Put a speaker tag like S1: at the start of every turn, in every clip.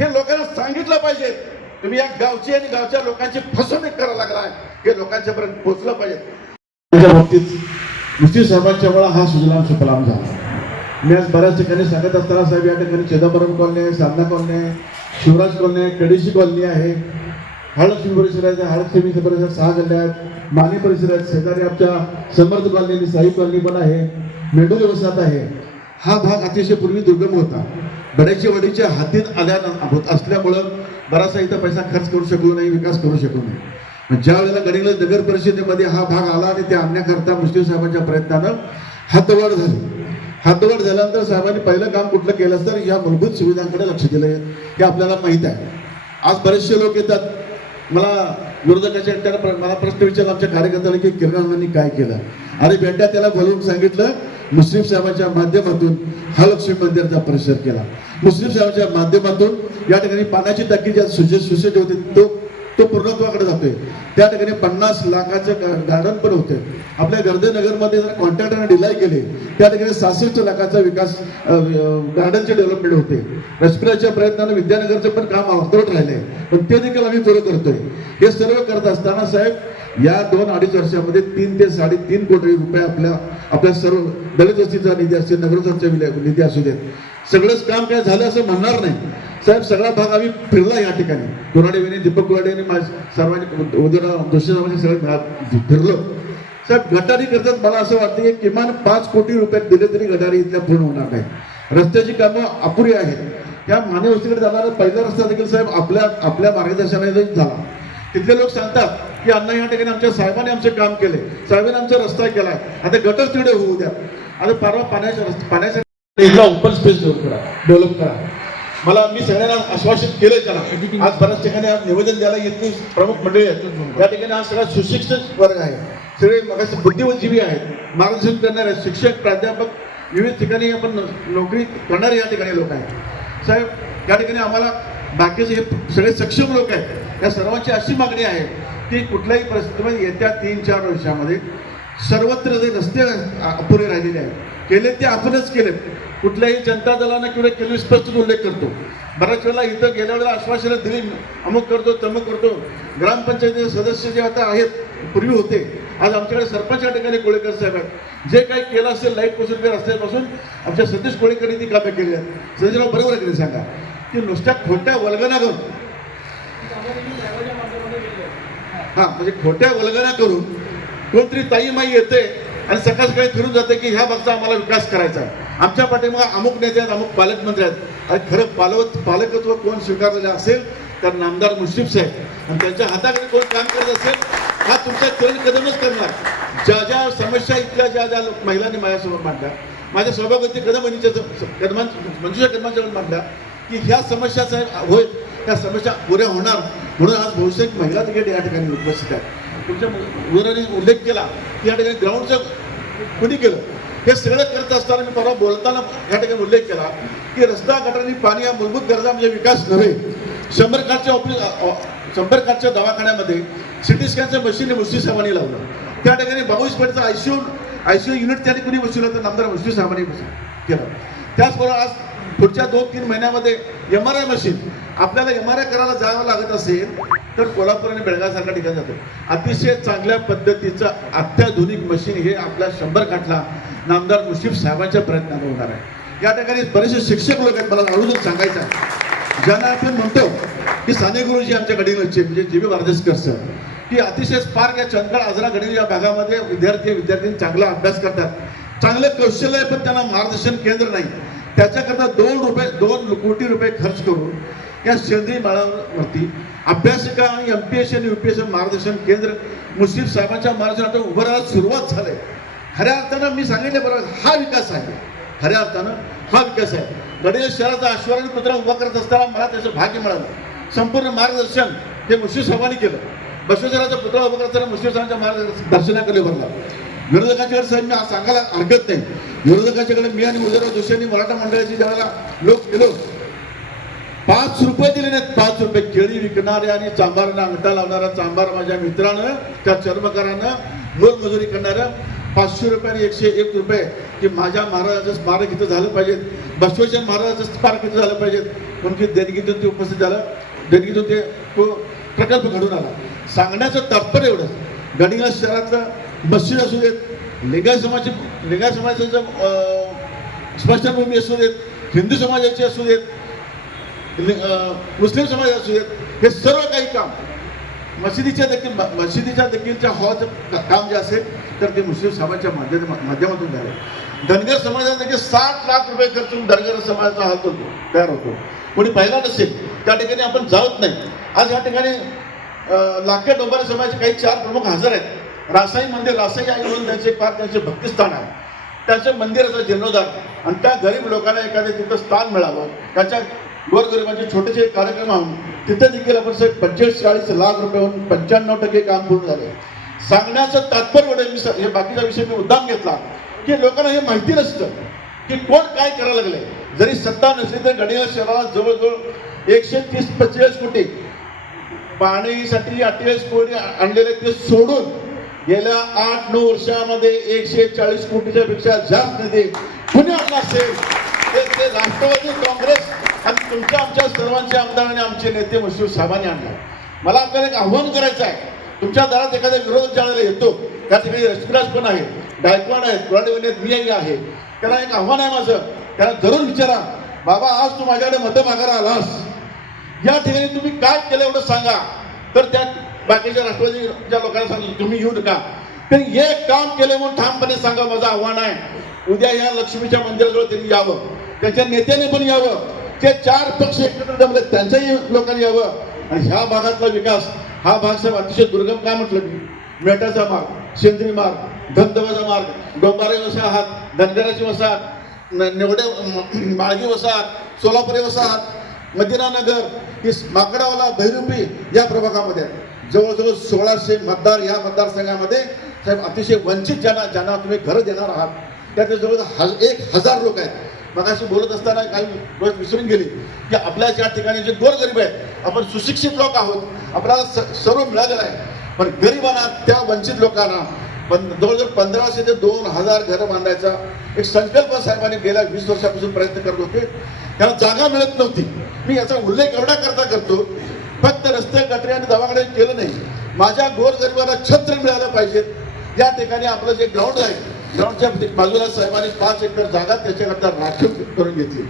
S1: हे लोकांना सांगितलं पाहिजे. तुम्ही या गावची आणि गावच्या लोकांची फसवणूक करायला लागलाय. हे लोकांच्या पर्यंत पोहोचलं पाहिजे.
S2: त्याच्या बाबतीत मुस्लिम साहेबांच्या वेळा हा सुजलाम सुफलाम झाला. मी आज बऱ्याच ठिकाणी सांगत असताना साहेब या ठिकाणी चिदंबरम कॉलनी आहे साधना कॉलनी आहे शिवराज कॉलनी आहे कडेशी कॉलनी आहे. हळदशिमी परिसर आहे हळदशिमी परिसर सहा गल्ले आहेत. माने परिसर आहेत शेजारी आमच्या समर्थ कॉलनी आणि साई कॉलनी पण आहे. मेंडोली व्यवसायात आहे. हा भाग अतिशय पूर्वी दुर्गम होता. बड्याची वाडीच्या हातीत आल्या होत असल्यामुळं बराचसा इथं पैसा खर्च करू शकलो नाही विकास करू शकलो नाही ज्या वेळेला गडिंग्लज नगर परिषदेमध्ये हा भाग आला आणि ते आणण्याकरता मुस्लिम साहेबांच्या प्रयत्नानं हातवाढ झाली. हातवाढ झाल्यानंतर साहेबांनी पहिलं काम कुठलं केलं तर या मूलभूत सुविधांकडे लक्ष दिलं हे आपल्याला माहीत आहे. आज बरेचसे लोक येतात. मला विरोधकाच्या त्याला प्र- मला प्रश्न विचारला आमच्या कार्यकर्त्याला की किरणांनी काय केलं? अरे बेटा त्याला बोलवून सांगितलं मुस्लिम साहेबांच्या माध्यमातून हा लक्ष्मी मंदिराचा परिसर केला. मुस्लिम साहेबांच्या माध्यमातून या ठिकाणी पाण्याची टाकी ज्या सुशे सुशेज होते तो तो पूर्णत्वाकडे जातोय. त्या ठिकाणी पन्नास लाखाचं गार्डन पण होते. आपल्या गर्दनगरमध्ये जर कॉन्ट्रॅक्टरने डिलाय केले त्या ठिकाणी सहासष्ट लाखाचा विकास गार्डनचे डेव्हलपमेंट होते. रसपिराच्या प्रयत्नाने विद्यानगरचं पण काम अवतरत राहिले पण ते देखील आम्ही पुरं करतोय. हे सर्व करत असताना साहेब या दोन अडीच वर्षामध्ये तीन ते साडेतीन कोटी रुपये आपल्या आपल्या सर्व दलित वस्तीचा निधी असेल नगरोत्सवचा निधी असू देत. सगळंच काम काय झालं असं म्हणणार नाही. साहेब सगळा भाग आम्ही फिरला या ठिकाणी. कुराडेवीने दीपक कुराडेने सर्वांनी उद्या दोषी साहेबांनी भाग फिरलो. साहेब गटारी करतात मला असं वाटतं की किमान पाच कोटी रुपये दिले तरी गटारी इथल्या पूर्ण होणार नाही. रस्त्याची कामं अपुरी आहेत. या मानवस्तीकडे जाणारा पहिला रस्ता देखील साहेब आपल्या आपल्या मार्गदर्शनाने झाला. तिथले लोक सांगतात की अण्णा या ठिकाणी आमच्या साहेबांनी आमचे काम केले. साहेबांनी आमचा रस्ता केला. आता गटच तिकडे होऊ द्या. आता परवा पाण्याच्या पाण्याच्या इथला ओपन स्पेस डेव्हलप करा. डेव्हलप करा. मला मी सगळ्यांना आश्वासित केलंय त्याला. आज बऱ्याच ठिकाणी आज निवेदन द्यायला येत प्रमुख मंडळी आहेत. या ठिकाणी आज सगळा सुशिक्षित वर्ग आहे. सगळे मग बुद्धिजीवी आहेत. मार्गदर्शन करणारे शिक्षक प्राध्यापक विविध ठिकाणी आपण नोकरी करणारे या ठिकाणी लोक आहेत. साहेब या ठिकाणी आम्हाला बाकीचे हे सगळे सक्षम लोक आहेत. या सर्वांची अशी मागणी आहे की कुठल्याही परिस्थितीमध्ये येत्या तीन चार वर्षामध्ये सर्वत्र जे रस्ते अपुरे राहिलेले आहेत केले ते आपणच केले. कुठल्याही जनता दलानं किंवा केले स्पष्ट उल्लेख करतो. बऱ्याच वेळेला इथं गेल्या वेळेला आश्वासनं दिली अमुक करतो तमुक करतो. ग्रामपंचायतीचे सदस्य जे आता आहेत पूर्वी होते आज आमच्याकडे सरपंचच्या ठिकाणी कोळेकर साहेब आहेत. जे काही केलं असेल लाइट पोषण रस्त्यापासून आमच्या सतीश कोळेकर यांनी कामे केली आहेत. सतीशराव बरोबर आहे सांगा? की नुसत्या खोट्या वल्गना करून हा म्हणजे खोट्या वल्गना करून कोणतरी ताई माई येते आणि सकाळ सकाळी फिरून जाते की ह्या भागचा आम्हाला विकास करायचा आहे. आमच्या पाठीमागे अमुक नेते आहेत अमुक पालकमंत्री आहेत. आणि खरं पालवत पालकत्व कोण स्वीकारलेलं असेल तर नामदार मुश्रीफ साहेब. आणि त्यांच्या हाताकडे कोण काम करत असेल हा तुमच्या तरुण कदमच करणार. ज्या ज्या समस्या इथल्या ज्या ज्या लोक- महिलांनी माझ्यासमोर मांडल्या. माझ्या सभागती कदम यांच्या कदमां मंजुषा कदमांच्या मांडल्या की ह्या समस्या साहेब होय त्या समस्या पुऱ्या होणार. म्हणून आज बहुतेक महिला तिकीट या ठिकाणी उपस्थित आहेत. तुमच्या मुलांनी उल्लेख केला की या ठिकाणी ग्राउंडचं कुणी केलं? हे सगळं करत असताना मी परवा बोलताना या ठिकाणी उल्लेख केला की रस्ता गटारी पाणी या मूलभूत गरजा म्हणजे विकास नव्हे. शंभर कार्डच्या ऑफिस शंभर कार्डच्या दवाखान्यामध्ये सिटी स्कॅनचं मशीन मुस्ती साहेबांनी लावलं. त्या ठिकाणी बावीस बेडचं आयसीयू आयसीयू युनिट त्या ठिकाणी बसवलं तर नामदार मुस्ती साहेबांनी केलं. त्याचबरोबर आज पुढच्या दोन तीन महिन्यामध्ये एम आर आय मशीन आपल्याला एम आर आय करायला जावं लागत असेल तर कोल्हापूर आणि बेळगावसारख्या ठिकाणी जातो. अतिशय चांगल्या पद्धतीचं अत्याधुनिक मशीन हे आपल्या शंभर काठला नामदार मुशीफ साहेबांच्या प्रयत्नाने होणार आहे. या ठिकाणी बरेचसे शिक्षक लोक आहेत मला आवर्जून सांगायचं आहे. ज्यांना आपण म्हणतो की साने गुरुजी आमच्या गडिंगचे म्हणजे जी बी वारदेसकर सर की अतिशय स्पार्क या चंदगड आजरा घडील या भागामध्ये विद्यार्थी विद्यार्थी चांगला अभ्यास करतात. चांगलं कौशल्य आहे पण त्यांना मार्गदर्शन केंद्र नाही. त्याच्याकरता दोन रुपये दोन कोटी रुपये खर्च करून या सेंद्रिय बाळावरती अभ्यासिका आणि एम पी एस आणि यू पी एस मार्गदर्शन केंद्र मुस्लिम साहेबांच्या मार्गदर्शनात उभं राहायला सुरुवात झाली खऱ्या अर्थानं मी सांगितलं बरोबर हा विकास आहे. खऱ्या अर्थानं हा विकास आहे. गणेश शहराचा आश्वासन पत्र उभा करत असताना मला त्याचं भाग्य मिळालं. संपूर्ण मार्गदर्शन हे मुस्लिम साहेबांनी केलं. बसवेश्वराचा पुतळा उभा करताना मुस्लिम साहेबांच्या मार्गदर्शनाकडे भरला विरोधकाच्याकडे साहेब मी आज सांगायला हरकत नाही. विरोधकाच्याकडे मी आणि उदयराव जोशी यांनी मराठा मंडळाची ज्यावेळेला लोक गेलो पाच रुपये दिले नाहीत. पाच रुपये केळी विकणारे आणि चांबारांना अंगठा लावणारा चांबार माझ्या मित्रानं त्या चर्मकारानं मोलमजुरी करणारं पाचशे रुपये आणि एकशे एक रुपये की माझ्या महाराजाचं स्मारक इथं झालं पाहिजे. बसवेश्वर महाराजाचं स्मारक इथं झालं पाहिजे. तुमची देणगीतून ते उपस्थित झालं. देणगीतून ते तो प्रकल्प घडून आला. सांगण्याचं तात्पर्य एवढं गडिंगा शहरातलं मस्जिद असू देत लिंगाय समाजाची लिंगाय समाजाचं स्मशानभूमी असू देत हिंदू समाजाची असू देत मुस्लिम समाज असू देत हे सर्व काही काम मशिदीच्या देखील मशिदीच्या देखीलच्या हॉलचं काम जे असेल तर ते मुस्लिम समाजाच्या माध्यम माध्यमातून झालं. धनगर समाजाने देखील साठ लाख रुपये खर्च धनगर समाजाचा हाल होतो तयार होतो. कोणी पाहिला नसेल त्या ठिकाणी आपण जात नाही. आज या ठिकाणी लाखे डोंबारी समाजाचे काही चार प्रमुख हजर आहेत. रासाई मंदिर रासाई आई म्हणून त्यांचे फार त्यांचे भक्तिस्थान आहे. त्याचं मंदिराचा जीर्णोद्धार आणि त्या गरीब लोकांना एखादे तिथं स्थान मिळावं त्याच्या गोरगरिबांचे छोटेसे कार्यक्रम होऊन तिथे देखील आपण साहेब पंचेचाळीस चाळीस लाख रुपयाहून पंच्याण्णव टक्के काम पूर्ण झाले. सांगण्याचं तात्पर्य एवढं मी हे बाकीचा विषय मी मुद्दाम घेतला. की लोकांना हे माहिती नसतं की कोण काय करायला लागले. जरी सत्ता नसली तरी गडिया शहराला जवळजवळ एकशे तीस पंचेचाळीस कोटी पाणीसाठी अठ्ठेचाळीस कोटी आणलेले ते सोडून गेल्या आठ नऊ वर्षामध्ये एकशे चाळीस कोटीच्या पेक्षा जास्त निधी कुणी असेल ते ते राष्ट्रवादी काँग्रेस आणि तुमच्या आमच्या सर्वांचे आमदार आणि आमचे नेते मशहूर साहेबांनी आणले. मला आपल्याला एक आव्हान करायचं आहे. तुमच्या दारात एखादा विरोध ज्यावेळेला येतो त्या ठिकाणी रश्मीराज पण आहे गायकवाड आहेत कुराडेवाले आहेत मीही आहे. त्याला एक आव्हान आहे माझं. त्याला जरूर विचारा. बाबा आज तू माझ्याकडे मतं मागायला आलास. या ठिकाणी तुम्ही काय केलं एवढं सांगा. तर त्या बाकीच्या राष्ट्रवादीच्या लोकांना सांगितलं तुम्ही येऊ नका. पण हे काम केलं म्हणून ठामपणे सांगा माझं आव्हान आहे. उद्या या लक्ष्मीच्या मंदिराजवळ त्यांनी यावं. त्यांच्या नेत्याने पण यावं. ते चार पक्ष एकत्र जमले त्यांच्याही लोकांनी यावं. आणि ह्या भागातला विकास हा भाग साहेब अतिशय दुर्गम काय म्हटलं मी? मेटाचा मार्ग सेंद्री मार्ग धबधबाचा मार्ग डोंबारे वसाहत धनगराची वसाहत निवडे माळगी वसाहत सोलापुरी वसाहत मदिनानगर ही माकडावाला भैरुपी या प्रभागामध्ये. आहे. जवळजवळ सोळाशे मतदार या मतदारसंघामध्ये साहेब अतिशय वंचित ज्यांना ज्यांना तुम्ही घरं देणार आहात त्यातले जवळ हज एक हजार लोक आहेत. मगाशी बोलत असताना काही गोष्ट विसरून गेली की आपल्या या ठिकाणी जे गोरगरीब आहेत आपण सुशिक्षित लोक आहोत आपल्याला स- सर्व मिळालेलं आहे. पण गरिबांना त्या वंचित लोकांना पण जवळजवळ पंधराशे ते दोन हजार घरं बांधायचा एक संकल्प साहेबांनी गेल्या वीस वर्षापासून प्रयत्न करत होते. त्यांना जागा मिळत नव्हती. मी याचा उल्लेख एवढा करता करतो फक्त रस्ते गटरे आणि दवाखाने केलं नाही. माझ्या गोरगरिबाला छत्र मिळालं पाहिजेत. या ठिकाणी आपलं जे ग्राउंड आहे ग्राउंडच्या बाजूला साहेबांनी पाच एकर जागा त्याच्याकरता राखीव करून घेतली.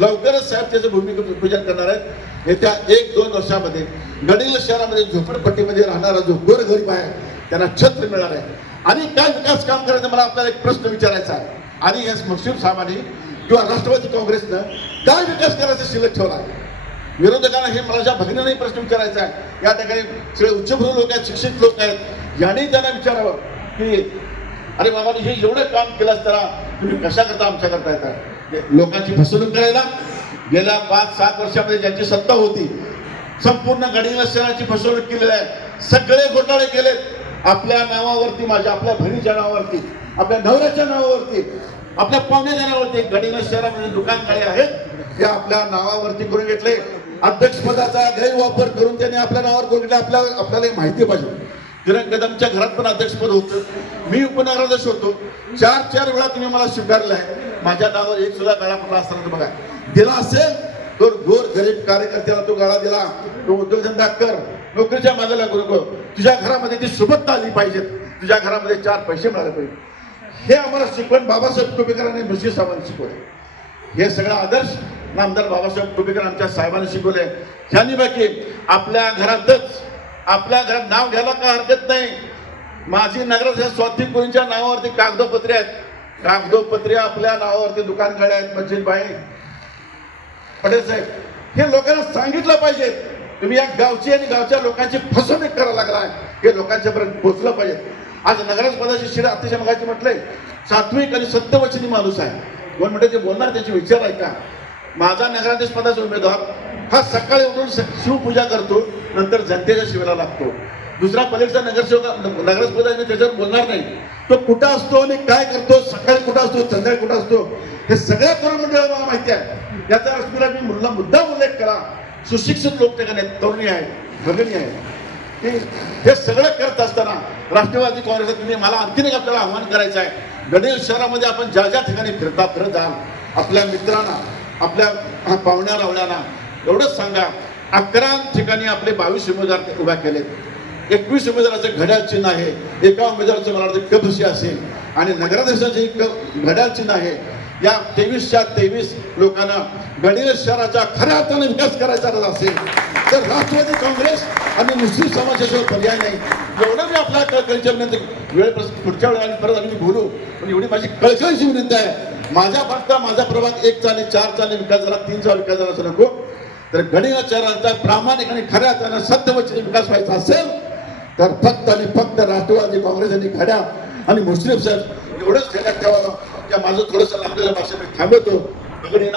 S2: लवकरच साहेब त्याचं भूमिपूजन करणार आहेत. येत्या एक दोन वर्षामध्ये गडील शहरामध्ये झोपडपट्टीमध्ये राहणारा जो गोरगरीब आहे त्यांना छत्र मिळणार आहे. आणि काय विकास काम करायचं मला आपल्याला एक प्रश्न विचारायचा आहे. आणि या मशहूर साहेबांनी किंवा राष्ट्रवादी काँग्रेसनं काय विकास करायचा शिल्लक ठेवला आहे? विरोधकांना हे माझ्या भगिनीलाही प्रश्न विचारायचा आहे या ठिकाणी सगळे उच्चभ्रू लोक आहेत शिक्षित लोक आहेत यांनी त्यांना विचारावं. की अरे बाबा हे एवढं काम केलं असताना तुम्ही कशा करता आमच्या करता येतात लोकांची फसवणूक करायला गेल्या पाच सात वर्षामध्ये ज्यांची सत्ता होती संपूर्ण गडिंग शहराची फसवणूक केलेली आहे. सगळे घोटाळे केलेत. आपल्या नावावरती माझ्या आपल्या बहिणीच्या नावावरती आपल्या नवऱ्याच्या नावावरती आपल्या पाहुण्याच्या नावावरती गडिंग शहरामध्ये दुकान आहेत. ते आपल्या नावावरती करून घेतले. अध्यक्षपदाचा गैरवापर करून त्यांनी आपल्या नावावर करून घेतले. आपल्या आपल्याला माहिती पाहिजे. किरण कदमच्या घरात पण अध्यक्षपद होतं. मी उपनगराध्यक्ष होतो. चार चार वेळा तुम्ही मला स्वीकारलं आहे माझ्या नावावर एक सुद्धा गाळा पडला असताना तर बघा. दिला असेल तर गोर गरीब कार्यकर्त्याला तो गाळा दिला. तो उद्योगधंदा कर नोकरीच्या मागायला लागू तुझ्या घरामध्ये ती सुबत्ता आली पाहिजेत. तुझ्या घरामध्ये चार पैसे मिळाले पाहिजे हे आम्हाला शिकवण बाबासाहेब टोपेकरांनी मुश्री साहेबांनी शिकवले हे सगळं आदर्श नामदार बाबासाहेब टोपेकर आमच्या साहेबांनी शिकवले ह्यांनी बाकी आपल्या घरातच आपल्या घरात नाव घ्यायला काय हरकत नाही. माझी नगराध्यक्ष स्वाती कोणीच्या नावावरती कागदोपत्री आहेत. कागदोपत्री आपल्या नावावरती दुकान गाड्या आहेत मस्जिद बाई पटेल साहेब हे लोकांना सांगितलं पाहिजे. तुम्ही या गावची आणि गावच्या लोकांची फसवणूक करायला लागलाय. हे लोकांच्या पर्यंत पोहोचलं पाहिजे. आज नगराज पदाची शिरा अतिशय मगाची म्हटलंय? सात्विक आणि सत्यवचनी माणूस आहे. कोण म्हणते ते बोलणार त्याचे विचार ऐका. माझा नगराध्यक्ष पदाचा उमेदवार हा सकाळी उठून शिवपूजा करतो. नंतर जनतेच्या शिवेला लागतो. दुसरा पलीकडचा नगरसेवक नगराध्यक्ष आहे त्याच्यावर बोलणार नाही. तो कुठं असतो आणि काय करतो सकाळी कुठं असतो संध्याकाळी कुठं असतो हे सगळ्या तरुण मंडळाला मला माहिती आहे. याचा रस्मीला मी मुला मुद्दा उल्लेख करा. सुशिक्षित लोक ठिकाणी तरुणी आहेत भगणी आहेत. हे सगळं करत असताना राष्ट्रवादी काँग्रेस तुम्ही मला आणखीन एक आपल्याला आव्हान करायचं आहे. गणेश शहरामध्ये आपण ज्या ज्या ठिकाणी फिरता फिरत आहात आपल्या मित्रांना आपल्या पाहुण्या रावण्याना एवढंच सांगा. अकरा ठिकाणी आपले बावीस उमेदवार उभ्या केलेत. एकवीस उमेदवाराचं घड्याळ चिन्ह आहे. एका उमेदवाराचं मला वाटतं कपशी असेल. आणि नगराध्यक्षाचे एक घड्याळ चिन्ह आहे या तेवीसच्या तेवीस लोकांना गडिंग शहराचा खऱ्या अर्थाने विकास करायचा असेल. तर राष्ट्रवादी काँग्रेस आणि मुस्लिम समाजाशिवाय पर्याय नाही. एवढं मी आपला कल्चर विनंती वेळ पुढच्या वेळेला आणि परत आणि मी बोलू. पण एवढी माझी कळकळीची विनंती आहे. माझ्या फक्त माझा प्रभाग एक आणि चार आणि विकास झाला तीनचा विकास झाला असं नको. तर गडिंग शहराचा प्रामाणिक आणि खऱ्या अर्थानं सत्यवचनी विकास व्हायचा असेल तर फक्त आणि फक्त राष्ट्रवादी काँग्रेस आणि खड्या आणि मुस्लिम साहेब एवढंच खेळात ठेवावं त्या माझं थोडंसं आपल्याला भाषेत थांबवतो गडिंग